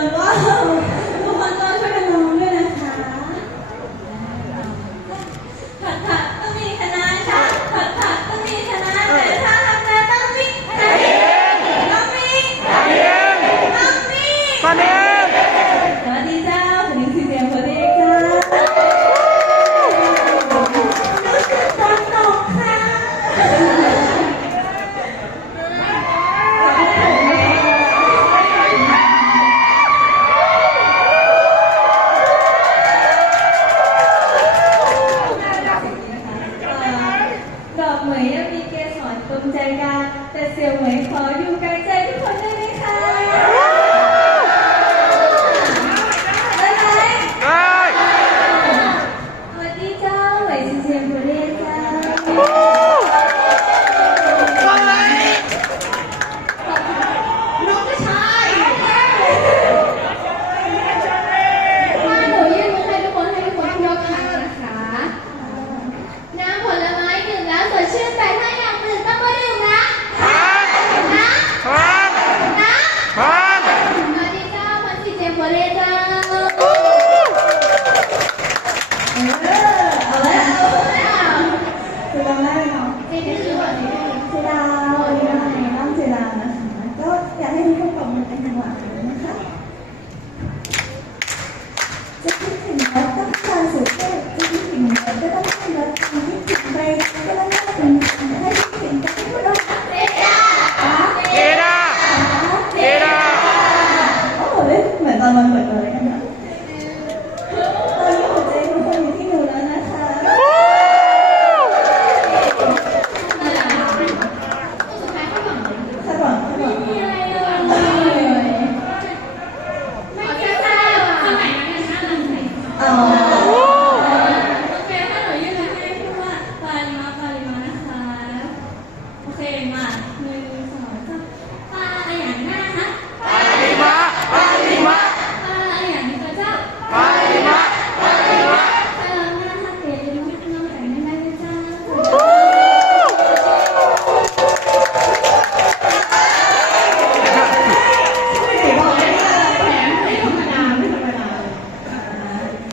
Allah. ภูมิใจกันแต่เสียวเหมยขออยู่ใกล้ใจทุกคน 谢谢大家。四、五、六。